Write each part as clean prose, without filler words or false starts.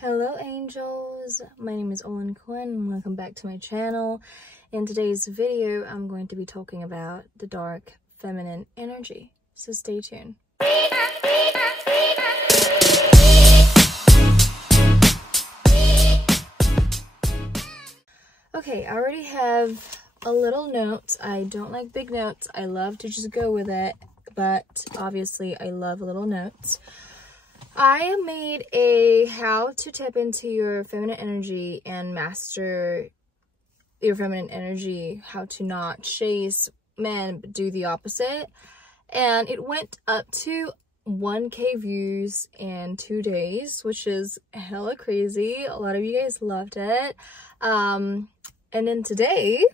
Hello angels, my name is Olin and welcome back to my channel. In today's video, I'm going to be talking about the dark feminine energy, so stay tuned. Okay, I already have a little note. I don't like big notes. I love to just go with it, but obviously I love little notes. I made a how to tap into your feminine energy and master your feminine energy, how to not chase men but do the opposite, and it went up to 1K views in 2 days, which is hella crazy. A lot of you guys loved it. And then today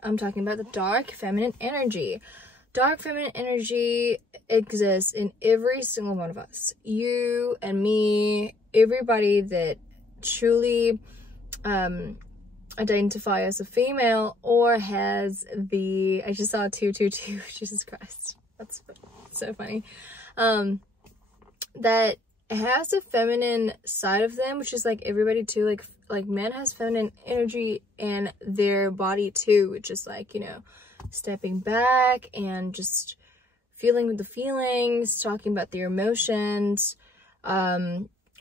I'm talking about the dark feminine energy. Dark feminine energy exists in every single one of us. You and me, everybody that truly identify as a female or has the, I just saw 222, Jesus Christ, that's so funny, that has a feminine side of them, which is like everybody too, like men has feminine energy in their body too, which is like, you know, stepping back and just feeling the feelings, talking about their emotions,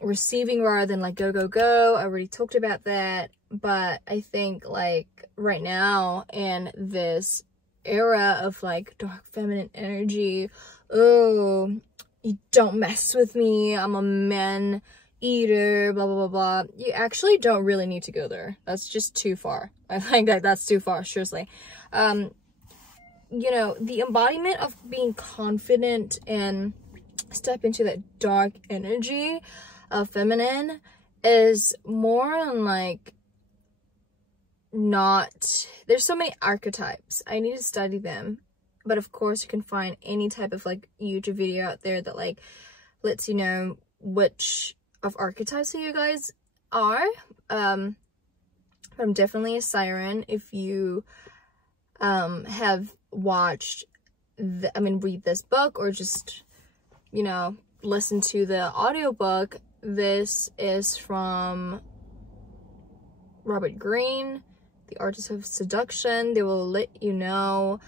receiving rather than like go. I already talked about that, but I think like right now in this era of like dark feminine energy, oh, you don't mess with me, I'm a man eater, blah blah blah, you actually don't really need to go there. That's just too far. I think that's too far, seriously. You know, the embodiment of being confident and step into that dark energy of feminine is more on like not, there's so many archetypes. I need to study them, but of course you can find any type of like YouTube video out there that like lets you know which of archetypes you guys are. I'm definitely a siren. If you have watched read this book or just, you know, listen to the audiobook, this is from Robert Greene, The Artist of Seduction. They will let you know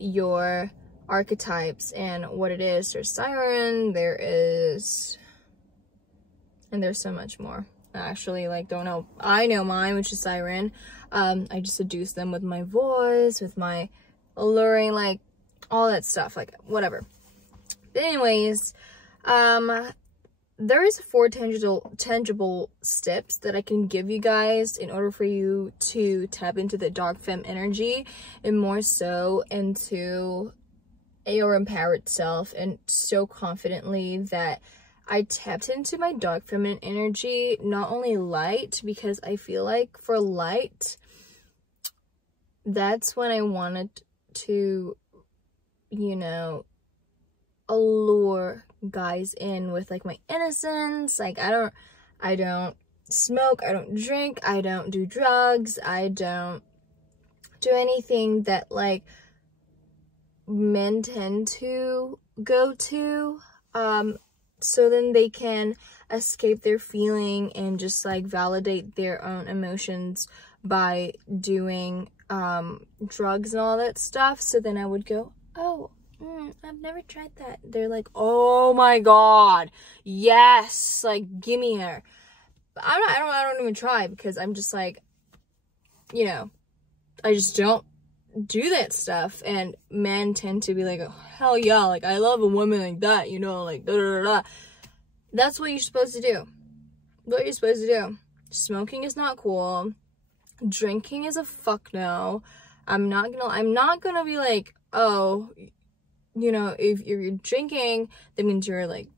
your archetypes and what it is. There's siren, there is, and there's so much more. I actually like don't know. I know mine, which is siren. I just seduce them with my voice, with my alluring, like all that stuff, like whatever. But anyways, there is 4 tangible steps that I can give you guys in order for you to tap into the dark femme energy and more so into your empowered self, and so confidently that I tapped into my dark feminine energy, not only light, because I feel like for light, that's when I wanted to, you know, allure guys in with like my innocence. Like I don't smoke, I don't drink, I don't do drugs, I don't do anything that like men tend to go to, so then they can escape their feeling and just like validate their own emotions by doing drugs and all that stuff. So then I would go, oh, I've never tried that. They're like, oh my god, yes, like give me her. But I don't even try, because I'm just like, you know, I just don't do that stuff. And men tend to be like, oh, hell yeah, like I love a woman like that, you know, like da da da da. That's what you're supposed to do. What you're supposed to do. Smoking is not cool. Drinking is a fuck no. I'm not gonna be like, oh, you know, if you're drinking, that means you're like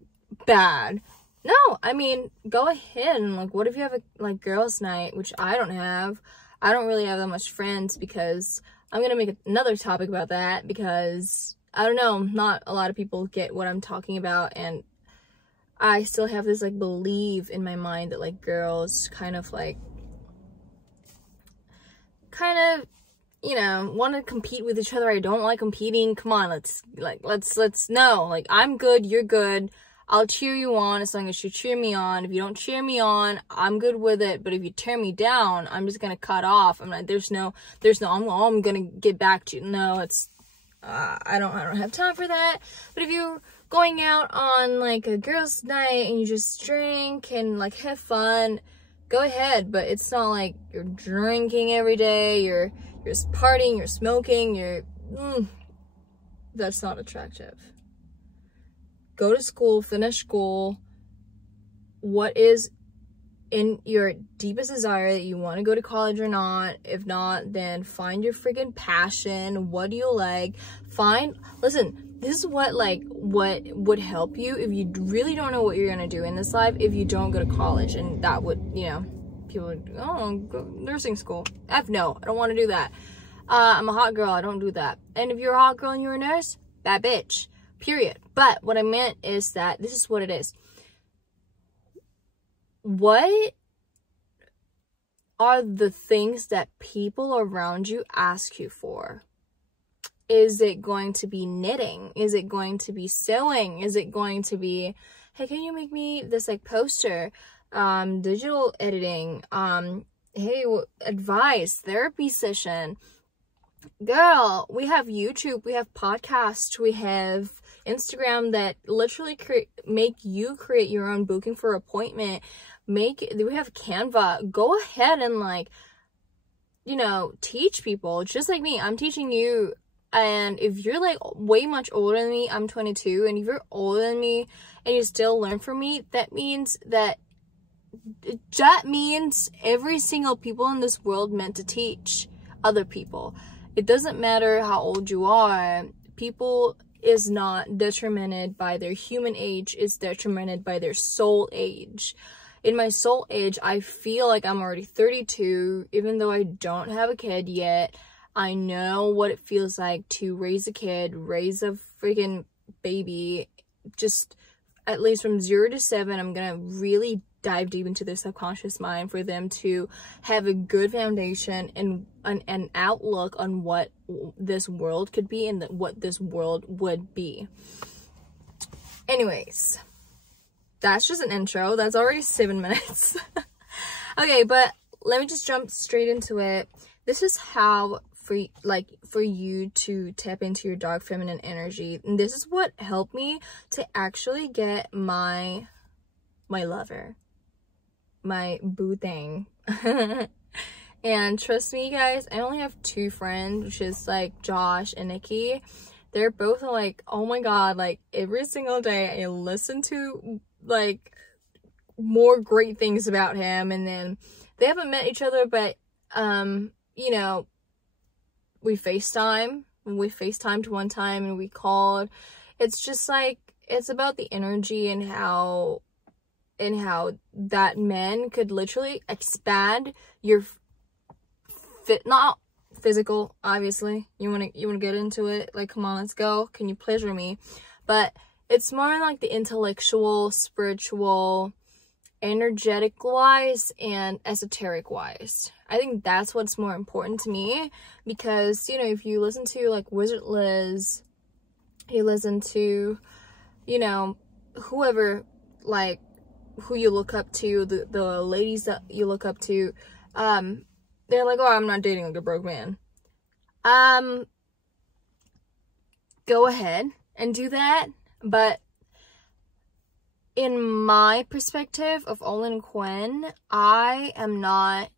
bad. No, I mean, go ahead and like, what if you have a like girls' night, which I don't have. I don't really have that much friends, because I'm gonna make another topic about that, because I don't know, not a lot of people get what I'm talking about, and I still have this like belief in my mind that like girls kind of, you know, want to compete with each other. I don't like competing. Come on, let's no, like I'm good, you're good. I'll cheer you on as long as you cheer me on. If you don't cheer me on, I'm good with it. But if you tear me down, I'm just gonna cut off. I'm like, I'm gonna get back to you. No, it's, I don't have time for that. But if you're going out on like a girls' night and you just drink and like have fun, go ahead. But it's not like you're drinking every day, you're partying, you're smoking, that's not attractive. Go to school, finish school. What is in your deepest desire that you want to go to college or not? If not, then find your freaking passion. What do you like? Listen, this is what would help you if you really don't know what you're going to do in this life if you don't go to college. And that would, people would, go nursing school. No, I don't want to do that. I'm a hot girl. I don't do that. And if you're a hot girl and you're a nurse, bad bitch. Period. But what I meant is that this is what it is. What are the things that people around you ask you for? Is it going to be knitting? Is it going to be sewing? Is it going to be, hey, can you make me this like poster? Digital editing, hey, advice, therapy session. Girl, we have YouTube, we have podcasts, we have Instagram that literally make you create your own booking for appointment. We have Canva. Go ahead and teach people. Just like me, I'm teaching you. And if you're like way much older than me, I'm 22, and if you're older than me and you still learn from me, that means every single people in this world meant to teach other people. It doesn't matter how old you are. People is not determined by their human age. It's determined by their soul age. In my soul age, I feel like I'm already 32, even though I don't have a kid yet. I know what it feels like to raise a kid, raise a freaking baby, just at least from 0 to 7. I'm gonna really dive deep into their subconscious mind for them to have a good foundation and an outlook on what this world could be and what this world would be. Anyways, that's just an intro. That's already 7 minutes. Okay, but let me just jump straight into it. This is how for you to tap into your dark feminine energy. And this is what helped me to actually get my lover, my boo thing. And trust me, guys, I only have 2 friends, which is like Josh and Nikki. They're both like, oh my god, like every single day I listen to like more great things about him. And then they haven't met each other, but we FaceTimed one time and we called. It's just like, it's about the energy and how that man could literally expand your not physical, obviously. You want to get into it, like, come on, let's go, can you pleasure me? But it's more like the intellectual, spiritual, energetic wise and esoteric wise. I think that's what's more important to me, because if you listen to like Wizard Liz, you listen to whoever, like who you look up to, the ladies that you look up to, they're like, oh, I'm not dating like a broke man. Go ahead and do that, but in my perspective of Olin and Quinn, I am not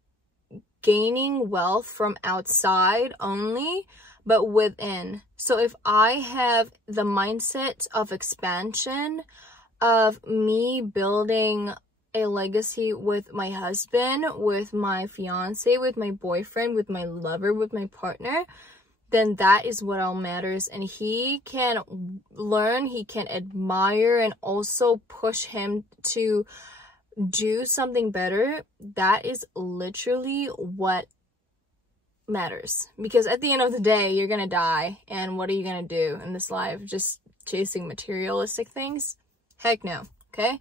gaining wealth from outside only, but within. So if I have the mindset of expansion, of me building a legacy with my husband, with my fiance, with my boyfriend, with my lover, with my partner, then that is what all matters. And he can learn, he can admire, and also push him to do something better. That is literally what matters. Because at the end of the day, you're gonna die. And what are you gonna do in this life? Just chasing materialistic things? Heck no. Okay?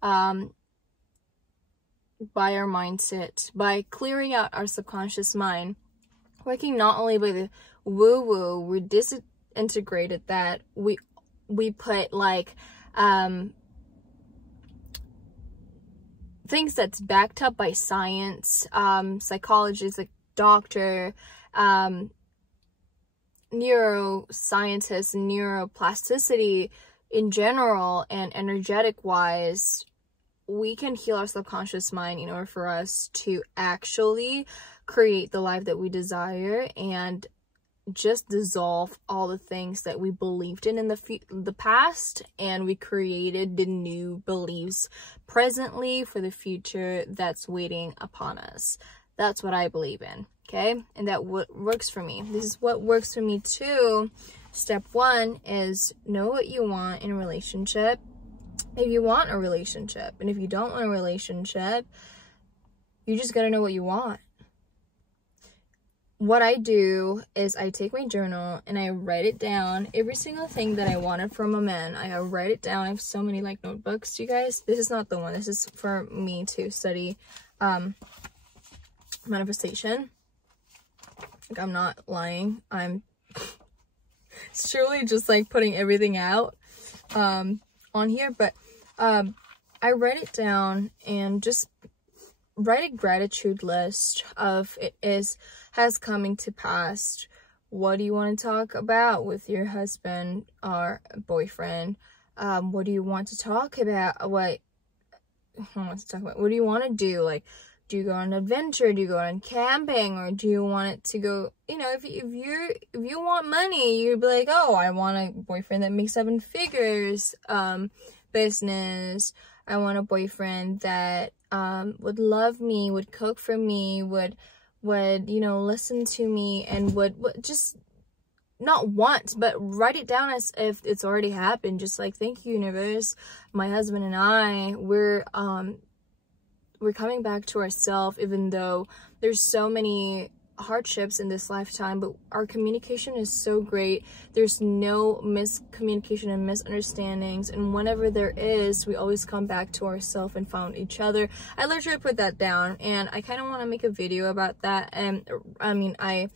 By our mindset, by clearing out our subconscious mind, working not only by the woo-woo, we're disintegrated that we put like things that's backed up by science, psychologists, like doctor, neuroscientists, neuroplasticity in general, and energetic wise, we can heal our subconscious mind in order for us to actually create the life that we desire and just dissolve all the things that we believed in the past, and we created the new beliefs presently for the future that's waiting upon us. That's what I believe in, okay? And that works for me. This is what works for me too. Step 1 is know what you want in a relationship. If you want a relationship, and if you don't want a relationship, you just gotta know what you want. What I do is I take my journal and I write it down, every single thing that I wanted from a man. I write it down. I have so many like notebooks, you guys. This is not the one. This is for me to study manifestation. Like, I'm not lying. I'm it's truly just like putting everything out on here, but I write it down and just write a gratitude list of has coming to pass. What do you want to talk about with your husband or boyfriend? What do you want to talk about? What do you want to do? Like, do you go on an adventure? Do you go on camping? Or do you want it to go, you know, if you want money, you'd be like, oh, I want a boyfriend that makes 7 figures, business. I want a boyfriend that would love me, would cook for me, would you know, listen to me, and would just not want, but write it down as if it's already happened. Just like, thank you, universe. My husband and I, we're coming back to ourselves, even though there's so many hardships in this lifetime, but our communication is so great. There's no miscommunication and misunderstandings, and whenever there is, we always come back to ourselves and found each other. I literally put that down, and I kind of want to make a video about that. And I mean, I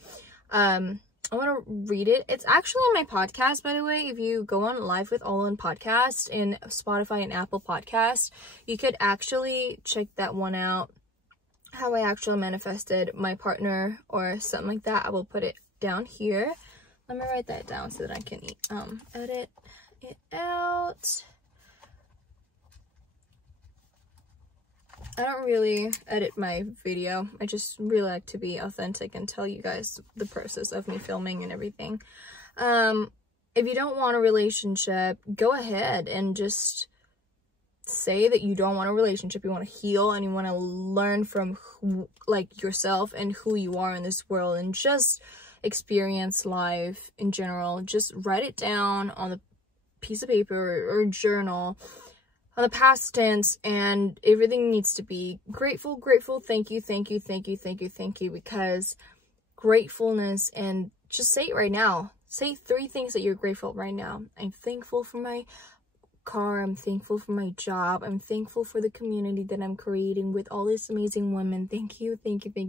want to read it. It's actually on my podcast, by the way. If you go on Live with Olin podcast in Spotify and Apple Podcast, you could actually check that one out. How I actually manifested my partner or something like that. I will put it down here. Let me write that down so that I can edit it out. I don't really edit my video. I just really like to be authentic and tell you guys the process of me filming and everything. If you don't want a relationship, go ahead and just say that you don't want a relationship. You want to heal and you want to learn from yourself and who you are in this world, and just experience life in general. Just write it down on a piece of paper or journal on the past tense, and everything needs to be grateful, thank you, because gratefulness, and just say it right now. Say 3 things that you're grateful right now. I'm thankful for my car, I'm thankful for my job, I'm thankful for the community that I'm creating with all these amazing women. Thank you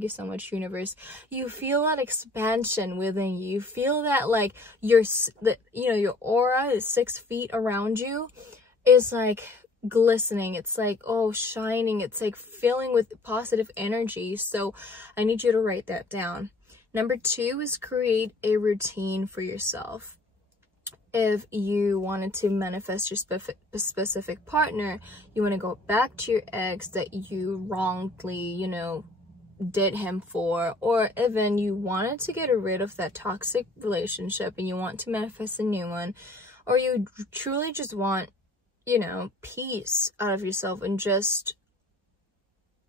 so much, universe. You feel that expansion within you. You feel that like your aura is 6 feet around you is like glistening. It's like, oh, shining. It's like filling with positive energy. So I need you to write that down. Number 2 is create a routine for yourself. If you wanted to manifest your specific partner, you want to go back to your ex that you wrongly, you know, did him for, or even you wanted to get rid of that toxic relationship and you want to manifest a new one, or you truly just want, you know, peace out of yourself and just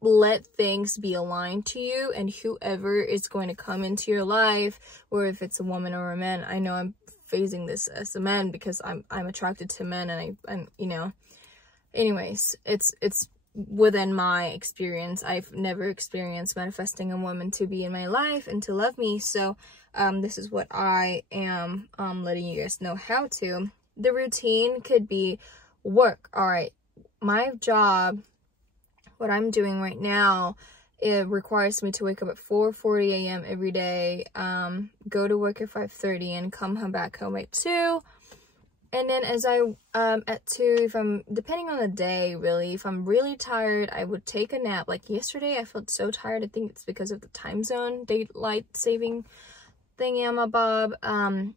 let things be aligned to you and whoever is going to come into your life, or if it's a woman or a man. I know I'm phasing this as a man because I'm attracted to men, and I'm you know, anyways, it's within my experience. I've never experienced manifesting a woman to be in my life and to love me, so this is what I am letting you guys know how to. The routine could be work. All right, my job, what I'm doing right now, it requires me to wake up at 4:40 a.m. every day, go to work at 5:30 and come back home at 2, And then as I, at 2, if I'm, depending on the day, really, if I'm really tired, I would take a nap. Like yesterday, I felt so tired. I think it's because of the time zone, daylight saving thingy on my bob. And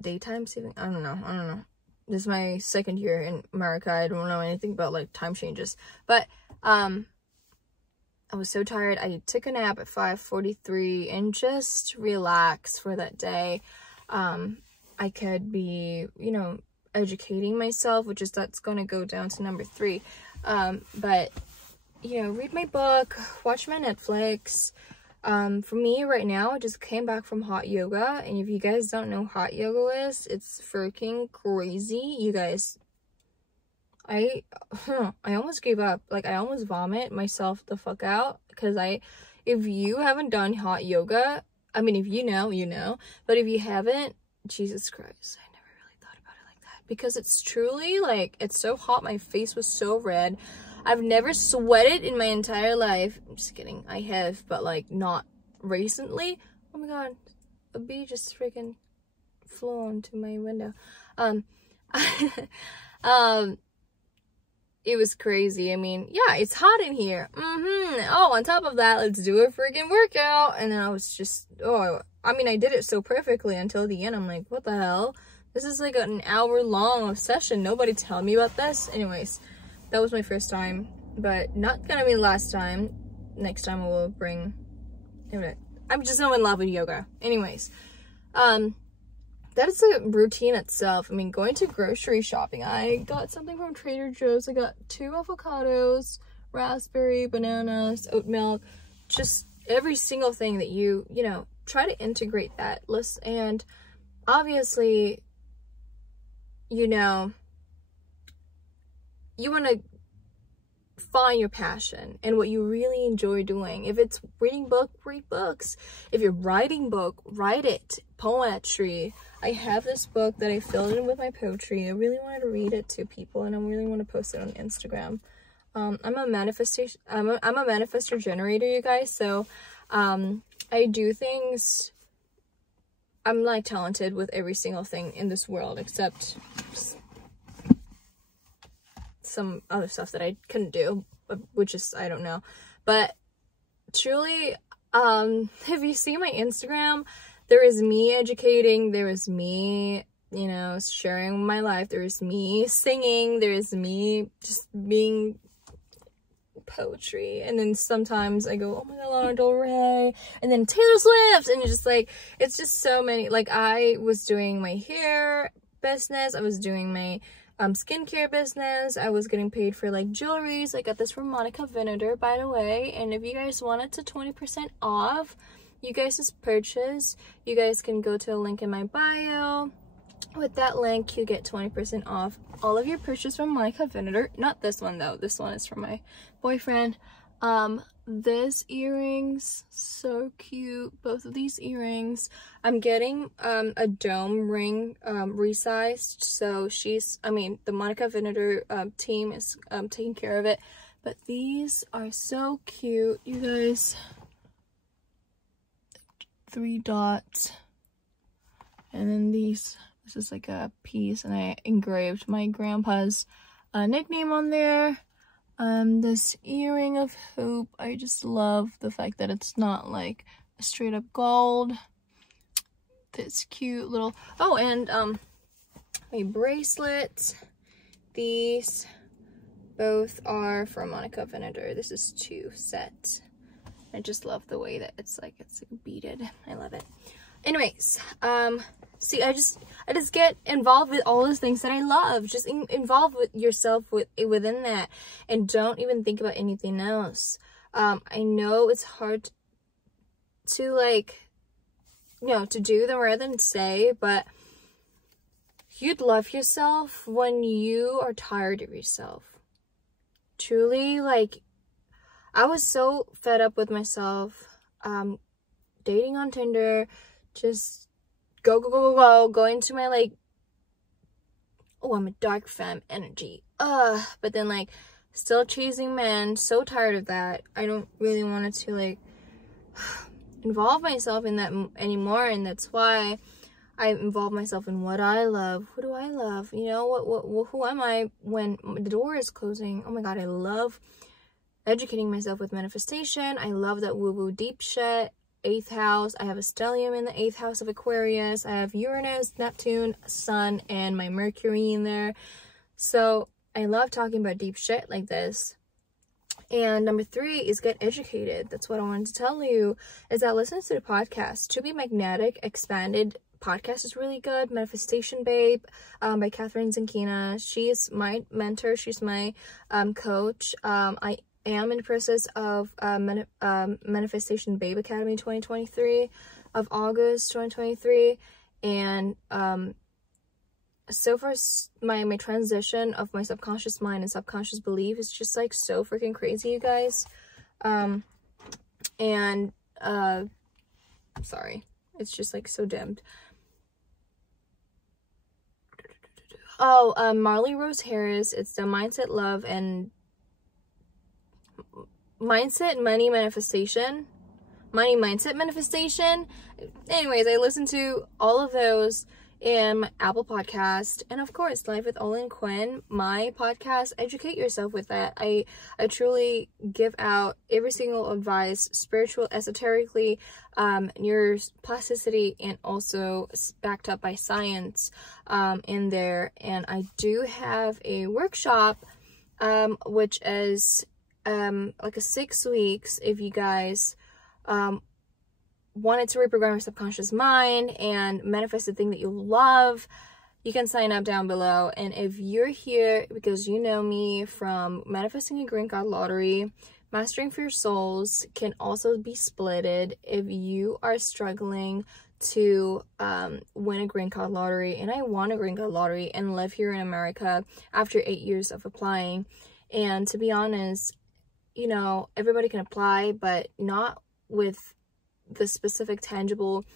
daytime saving, I don't know. This is my 2nd year in America. I don't know anything about, like, time changes. But, I was so tired. I took a nap at 5:43 and just relax for that day. I could be, you know, educating myself, which is, that's going to go down to number 3. But, you know, read my book, watch my Netflix. For me right now, I just came back from hot yoga, and if you guys don't know hot yoga is, it's freaking crazy. You guys, I almost gave up. Like, I almost vomit myself the fuck out, because if you haven't done hot yoga, I mean, if you know, you know, but if you haven't, Jesus Christ, I never really thought about it like that, because it's truly, like, it's so hot. My face was so red. I've never sweated in my entire life. I'm just kidding. I have, but, like, not recently. Oh my god. A bee just freaking flew onto my window. It was crazy. I mean, yeah, it's hot in here. Oh, on top of that, let's do a freaking workout. And then I was just, I mean, I did it so perfectly until the end. I'm like, what the hell? This is like an hour-long session. Nobody tell me about this. Anyways. That was my first time, but not gonna be the last time. Next time I will bring, I'm just so in love with yoga. Anyways, that is a routine itself. I mean, going to grocery shopping, I got something from Trader Joe's. I got 2 avocados, raspberry, bananas, oat milk, just every single thing that you know, try to integrate that list. And obviously, you know, you want to find your passion and what you really enjoy doing. If it's reading read books. If you're writing book, write it. Poetry. I have this book that I filled in with my poetry. I really wanted to read it to people, and I really want to post it on Instagram. I'm a manifestor generator, you guys. So I do things. I'm like talented with every single thing in this world, except some other stuff that I couldn't do, which is, I don't know. But truly, if you see my Instagram, there is me educating, there is me, you know, sharing my life, there is me singing, there is me just being poetry, and then sometimes I go, oh my god, Lana Del Rey, and then Taylor Swift, and just like, it's just so many. Like, I was doing my hair business, I was doing my skincare business, I was getting paid for like jewelries. I got this from Monica Vinegar, by the way, and if you guys want it to 20% off you guys' purchase, you guys can go to a link in my bio. With that link you get 20% off all of your purchase from Monica Vinegar. Not this one though, this one is from my boyfriend. This earrings, so cute, both of these earrings. I'm getting a dome ring resized, so the Monica Vinegar team is taking care of it. But these are so cute, you guys. 3 dots, and then this is like a piece, and I engraved my grandpa's nickname on there. This earring of hope, I just love the fact that it's not like a straight up gold. This cute little, and my bracelets, these both are from Monica Vinegar. This is 2 sets. I just love the way that it's like beaded. I love it. Anyways, see, I just get involved with all those things that I love. Just involve with yourself within that, and don't even think about anything else. I know it's hard to, like, you know, to do them rather than say, but you'd love yourself when you are tired of yourself. Truly, like, I was so fed up with myself, dating on Tinder, just going to my, like, oh, I'm a dark femme energy, but then, like, still chasing men, so tired of that. I don't really want to, like, involve myself in that anymore, and that's why I involve myself in what I love. Who do I love? You know, who am I when the door is closing? Oh my God, I love educating myself with manifestation. I love that woo-woo deep shit. 8th house. I have a stellium in the 8th house of Aquarius. I have Uranus, Neptune, Sun, and my Mercury in there. So I love talking about deep shit like this. And number 3 is get educated. That's what I wanted to tell you, is that listen to the podcast. To Be Magnetic Expanded podcast is really good. Manifestation Babe by Catherine Zankina. She's my mentor. She's my coach. I am in the process of Manifestation Babe Academy 2023 of August 2023. And so far, my transition of my subconscious mind and subconscious belief is just like so freaking crazy, you guys. Sorry, it's just like so dimmed. Oh, Marley Rose Harris. It's the Mindset, Love, and Mindset, Money, Manifestation. Money, Mindset, Manifestation. Anyways, I listened to all of those in my Apple podcast, and of course Life with Olin Quinn, my podcast. Educate yourself with that. I truly give out every single advice, spiritual, esoterically, neuroplasticity, and also backed up by science in there. And I do have a workshop which is like a 6 weeks if you guys wanted to reprogram your subconscious mind and manifest the thing that you love. You can sign up down below. And if you're here because you know me from Manifesting a Green Card Lottery, Mastering for Your Souls can also be splitted if you are struggling to win a green card lottery. And I won a green card lottery and live here in America after 8 years of applying. And to be honest, you know, everybody can apply, but not with the specific tangible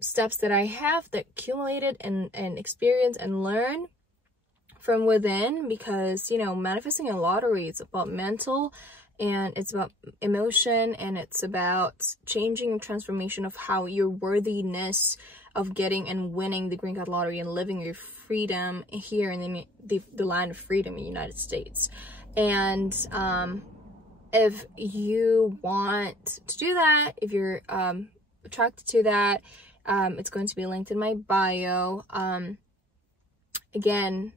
steps that I have that accumulated and experience and learn from within. Because, you know, manifesting a lottery, it's about mental, and it's about emotion, and it's about changing and transformation of how your worthiness of getting and winning the green card lottery and living your freedom here in the land of freedom in the United States. And if you want to do that, if you're attracted to that, it's going to be linked in my bio. Again,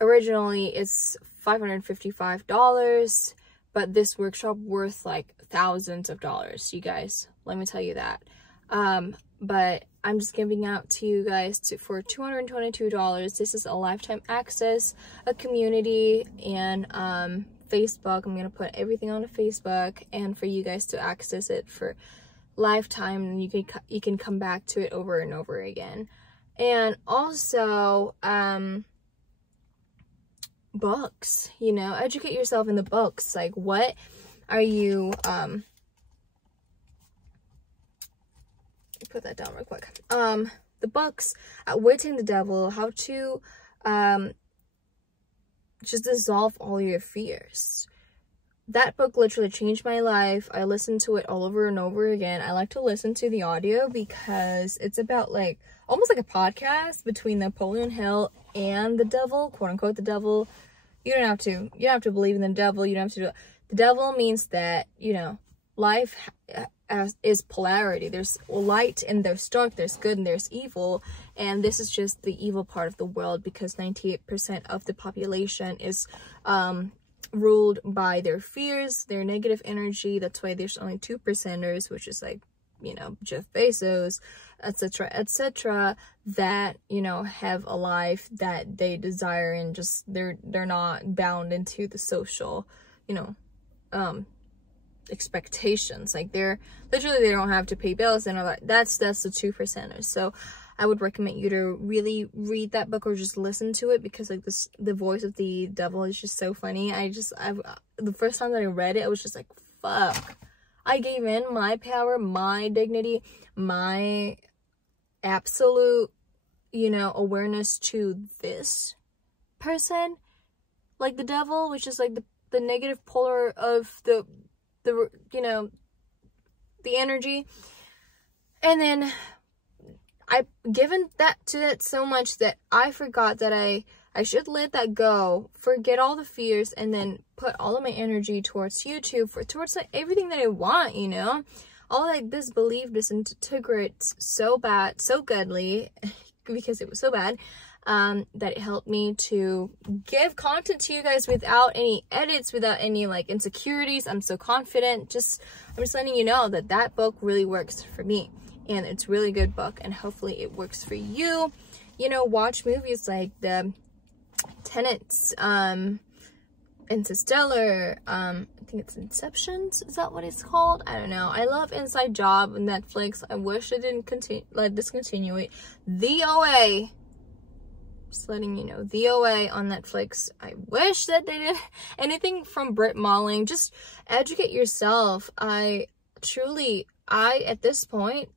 originally it's $555, but this workshop worth like thousands of dollars, you guys. Let me tell you that. But I'm just giving out to you guys for $222. This is a lifetime access, a community, and Facebook. I'm gonna put everything on the Facebook, and for you guys to access it for lifetime, and you can come back to it over and over again. And also books, you know, educate yourself in the books. Like, what are you put that down real quick. The books, Outwitting the Devil, how to just dissolve all your fears. That book literally changed my life. I listened to it all over and over again. I like to listen to the audio because it's about like almost like a podcast between Napoleon Hill and the devil, quote unquote the devil. You don't have to believe in the devil. You don't have to do it. The devil means that, you know, life is polarity. There's light and there's dark, there's good and there's evil, and this is just the evil part of the world, because 98% of the population is ruled by their fears, their negative energy. That's why there's only 2%ers, which is like, you know, Jeff Bezos, etc., that, you know, have a life that they desire, and just they're not bound into the social, you know, expectations. Like, they're literally, they don't have to pay bills and all that. That's the 2%ers. So I would recommend you to really read that book or just listen to it, because like the voice of the devil is just so funny. The first time that I read it, I was just like, fuck, I gave in my power, my dignity, my absolute, you know, awareness to this person, like the devil, which is like the negative polar of the you know, the energy. And then I've given that to it so much that I forgot that I should let that go, forget all the fears, and then put all of my energy towards YouTube, towards like everything that I want, you know? All like this belief disintegrates so bad, so goodly, because it was so bad, that it helped me to give content to you guys without any edits, without any like insecurities. I'm so confident. I'm just letting you know that that book really works for me, and it's a really good book, and hopefully it works for you. You know, watch movies like the Tenets, Interstellar, I think it's Inceptions, is that what it's called? I don't know. I love Inside Job on Netflix. I wish they didn't discontinue it. The OA, just letting you know, The OA on Netflix. I wish that they did anything from Britt Malling. Just educate yourself. I at this point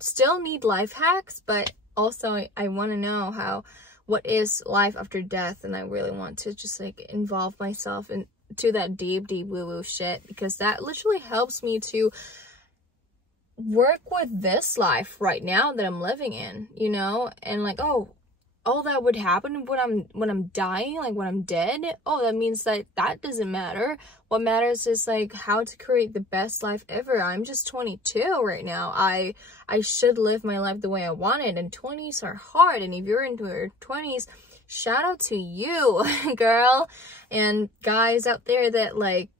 still need life hacks, but also I want to know what is life after death, and I really want to just like involve myself into that deep woo-woo shit, because that literally helps me to work with this life right now that I'm living in, you know? And like, oh, all that would happen when I'm dying, like when I'm dead. Oh, that means that doesn't matter. What matters is like how to create the best life ever. I'm just 22 right now. I should live my life the way I want it, and 20s are hard. And if you're into your 20s, shout out to you, girl. And guys out there that like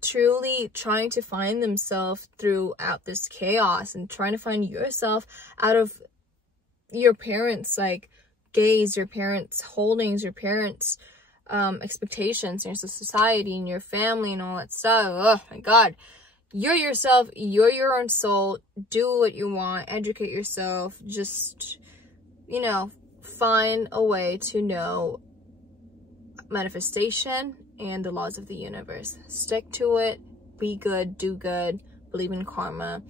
truly trying to find themselves throughout this chaos, and trying to find yourself out of your parents' like gaze, your parents' holdings, your parents' expectations, and your society and your family and all that stuff. Oh my god, you're yourself, you're your own soul. Do what you want, educate yourself, just, you know, find a way to know manifestation and the laws of the universe. Stick to it, be good, do good, believe in karma,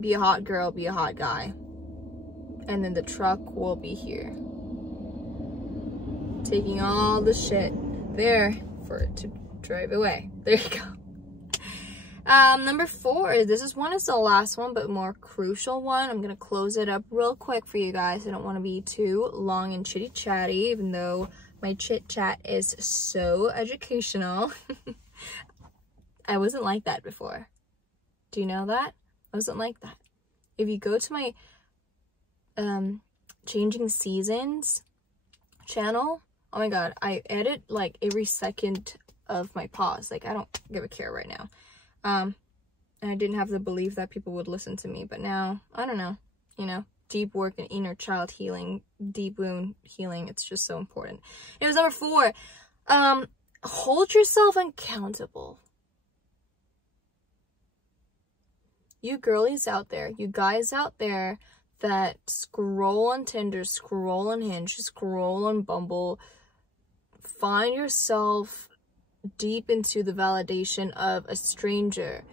be a hot girl, be a hot guy, and then the truck will be here taking all the shit there for it to drive away. There you go. Number 4, this is the last one, but more crucial one. I'm gonna close it up real quick for you guys. I don't want to be too long and chitty chatty, even though my chit chat is so educational. I wasn't like that before. Do you know that? I wasn't like that. If you go to my Changing Seasons channel, oh my god, I edit like every second of my pause. Like, I don't give a care right now. And I didn't have the belief that people would listen to me, but now, I don't know, you know, deep work and inner child healing, deep wound healing, it's just so important. It was number 4, hold yourself accountable. You girlies out there, you guys out there that scroll on Tinder, scroll on Hinge, scroll on Bumble, find yourself deep into the validation of a stranger.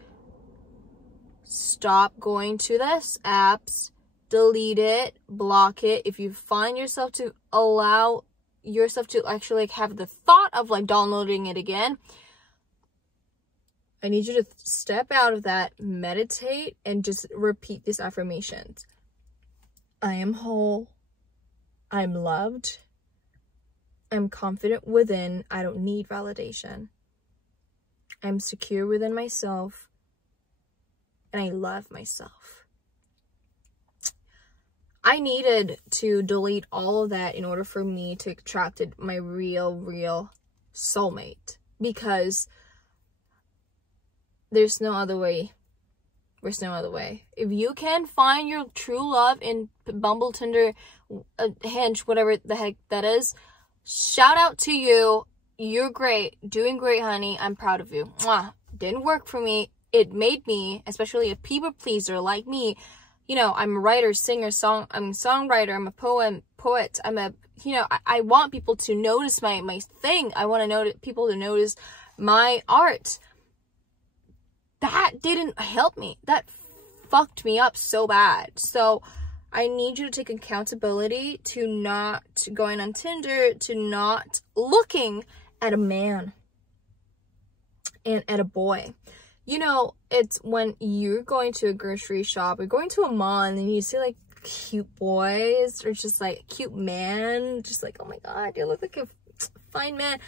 Stop going to these apps, delete it, block it. If you find yourself to allow yourself to actually like have the thought of like downloading it again, I need you to step out of that, meditate, and just repeat these affirmations. I am whole. I'm loved. I'm confident within. I don't need validation. I'm secure within myself. And I love myself. I needed to delete all of that in order for me to attract my real soulmate. Because there's no other way. There's no other way. If you can find your true love in Bumble, Tinder, Hinge, whatever the heck that is, shout out to you. You're great. Doing great, honey. I'm proud of you. Mwah. Didn't work for me. It made me, especially a people pleaser like me. You know, I'm a writer, singer, I'm a songwriter. I'm a poet. I'm a, you know, I want people to notice my thing. I want to people to notice my art. That didn't help me. That fucked me up so bad. So I need you to take accountability to not going on Tinder, to not looking at a man and at a boy, you know, it's when you're going to a grocery shop or going to a mall and then you see like cute boys or just like cute man, just like, oh my god, you look like a fine man.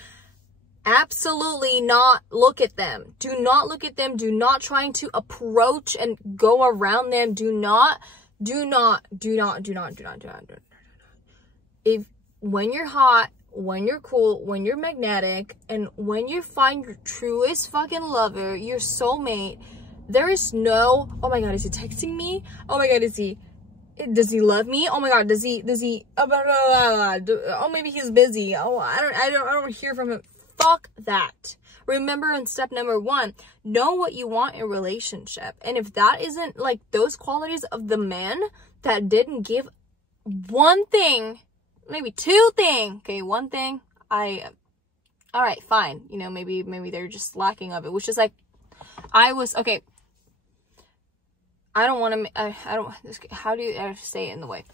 Absolutely not look at them. Do not look at them. Do not try to approach and go around them. Do not. If when you're hot, when you're cool, when you're magnetic, and when you find your truest fucking lover, your soulmate, there is no, oh my god, is he texting me? Oh my god, does he love me? Oh my god, does he, oh, maybe he's busy. Oh, I don't hear from him. Fuck that. Remember in step number 1, know what you want in a relationship. And if that isn't like those qualities of the man that didn't give one thing, maybe 2 things, okay, 1 thing, all right, fine. You know, maybe they're just lacking of it, which is like, okay, I don't want to, how do you say it in the way?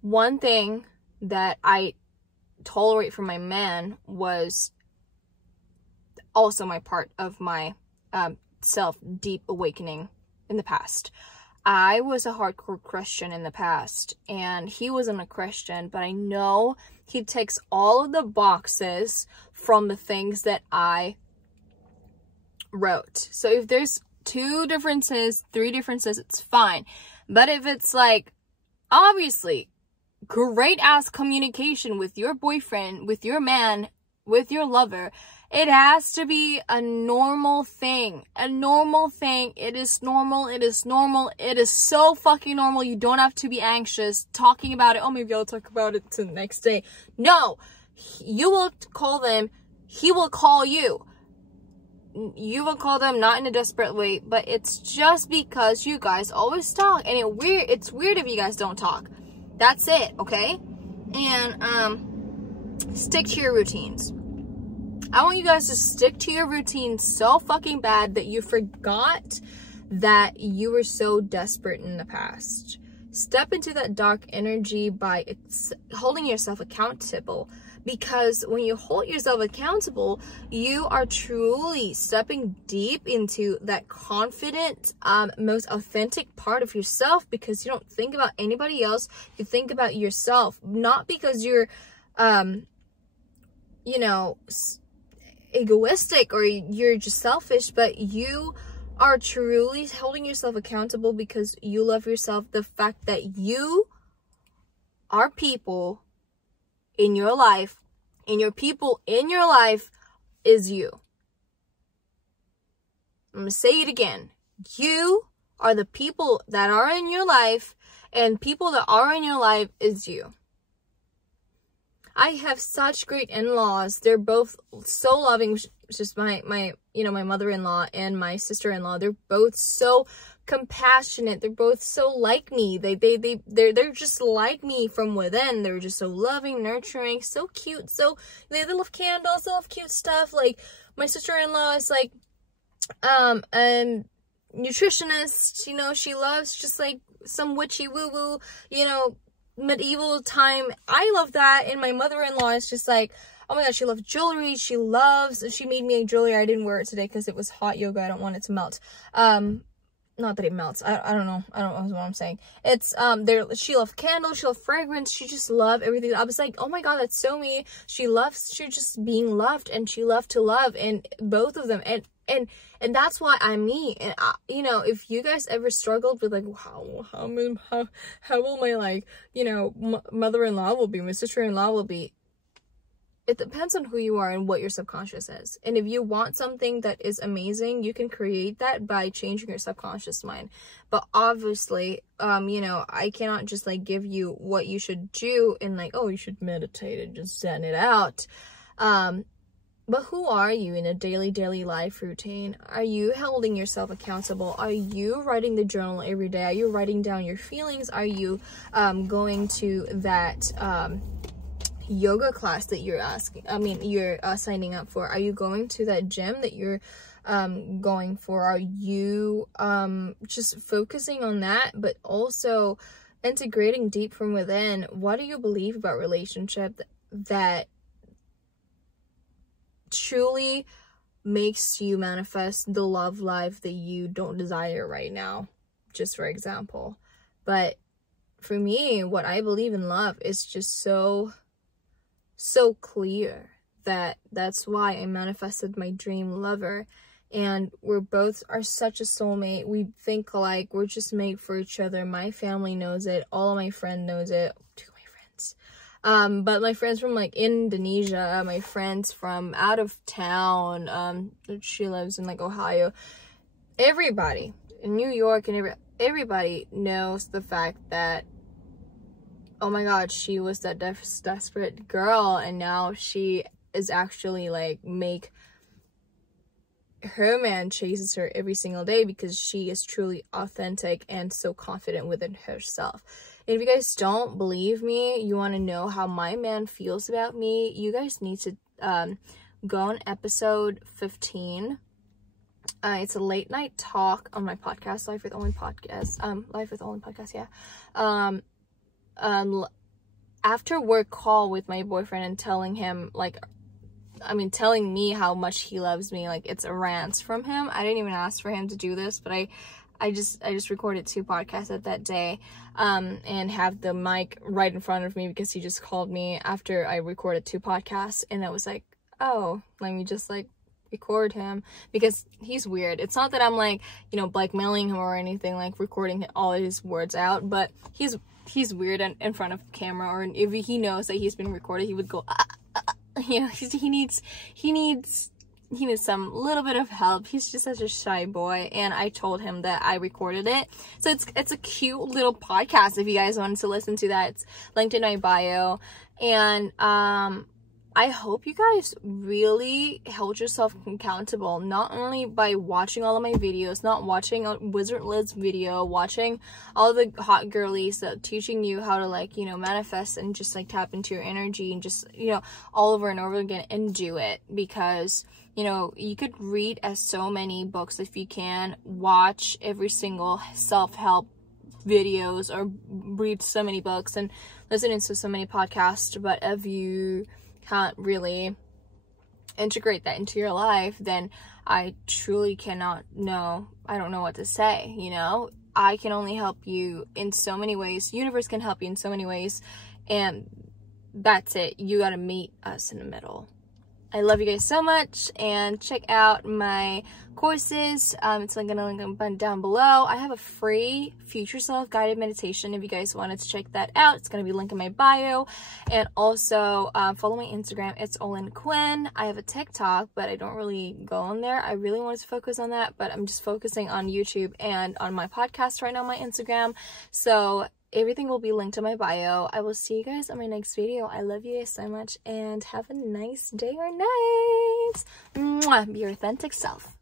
1 thing that I tolerate from my man was also my part of my self deep awakening in the past. I was a hardcore Christian in the past, and he wasn't a Christian, but I know he ticks all of the boxes from the things that I wrote. So if there's 2 differences, 3 differences, it's fine. But if it's like, obviously, great ass communication with your boyfriend, with your man, with your lover, it has to be a normal thing. A normal thing. It is normal. It is normal. It is so fucking normal. You don't have to be anxious talking about it. Oh, maybe I'll talk about it the next day. No. You will call them. He will call you. You will call them, not in a desperate way, but it's just because you guys always talk. And it's weird if you guys don't talk. That's it, okay? And stick to your routines. I want you guys to stick to your routine so fucking bad that you forgot that you were so desperate in the past. Step into that dark energy by holding yourself accountable. Because when you hold yourself accountable, you are truly stepping deep into that confident, most authentic part of yourself, because you don't think about anybody else. You think about yourself, not because you're, you know, egoistic or you're just selfish, but you are truly holding yourself accountable because you love yourself. The fact that you are people in your life, and your people in your life is you. I'm going to say it again. You are the people that are in your life, and people that are in your life is you. I have such great in-laws. They're both so loving, which is my you know, my mother-in-law and my sister-in-law. They're both so compassionate. They're both so like me. They're just like me from within. They're just so loving, nurturing, so cute. So they love candles, they love cute stuff. Like my sister-in-law is like a nutritionist, you know, she loves just like some witchy woo-woo, you know, medieval time. I love that. And my mother-in-law is just like, oh my god, she loves jewelry. She made me a jewelry. I didn't wear it today because it was hot yoga. I don't want it to melt. Not that it melts. I don't know. I don't know what I'm saying. It's, she loves candles. She loves fragrance. She just loved everything. I was like, oh my god, that's so me. She just being loved, and she loved to love, and both of them. And that's why I'm me. And you know, if you guys ever struggled with like, how will my, like, you know, mother-in-law will be, my sister-in-law will be, it depends on who you are and what your subconscious is. And if you want something that is amazing, you can create that by changing your subconscious mind. But obviously, you know, I cannot just like give you what you should do and like, oh, you should meditate and just zen it out. But who are you in a daily life routine? Are you holding yourself accountable? Are you writing the journal every day? Are you writing down your feelings? Are you going to that yoga class that you're signing up for? Are you going to that gym that you're going for? Are you just focusing on that, but also integrating deep from within? What do you believe about relationship that truly makes you manifest the love life that you don't desire right now, just for example. But for me, what I believe in love is just so clear that that's why I manifested my dream lover. And we're both are such a soulmate. We think alike. We're just made for each other. My family knows it. All of my friends knows it. Two of my friends. But my friends from like Indonesia, my friends from out of town, she lives in like Ohio. Everybody in New York and everybody knows the fact that, oh my god, she was that desperate girl, and now she is actually like her man chases her every single day because she is truly authentic and so confident within herself. And if you guys don't believe me, you want to know how my man feels about me, you guys need to go on episode 15. It's a late night talk on my podcast, Life with Olin podcast. Yeah. After work call with my boyfriend and telling him telling me how much he loves me. Like, it's a rant from him. I didn't even ask for him to do this, but I just recorded 2 podcasts at that day, and have the mic right in front of me because he just called me after I recorded 2 podcasts, and I was like, oh, let me just like record him because he's weird. It's not that I'm like, you know, blackmailing him or anything, like recording all his words out, but he's weird in front of camera, or if he knows that he's been recorded, he would go, you know, he needs some little bit of help. He's just such a shy boy, and I told him that I recorded it. So it's a cute little podcast if you guys wanted to listen to that. It's linked in my bio. And I hope you guys really held yourself accountable, not only by watching all of my videos, not watching a Wizard Liz video, watching all the hot girlies that teaching you how to, like, you know, manifest and just like tap into your energy and just, you know, all over and over again, and do it. Because, you know, you could read as so many books if you can, watch every single self-help videos, or read so many books and listen to so many podcasts, but if you can't really integrate that into your life, then I truly cannot know. I don't know what to say, you know? I can only help you in so many ways. Universe can help you in so many ways, and that's it. You gotta meet us in the middle. I love you guys so much, and check out my courses. It's gonna link down below. I have a free future self guided meditation if you guys wanted to check that out. It's gonna be linked in my bio. And also follow my Instagram. It's Olin Quinn. I have a TikTok, but I don't really go on there. I really wanted to focus on that, but I'm just focusing on YouTube and on my podcast right now, my Instagram. So everything will be linked in my bio. I will see you guys on my next video. I love you guys so much, and have a nice day or night. Mwah. Be your authentic self.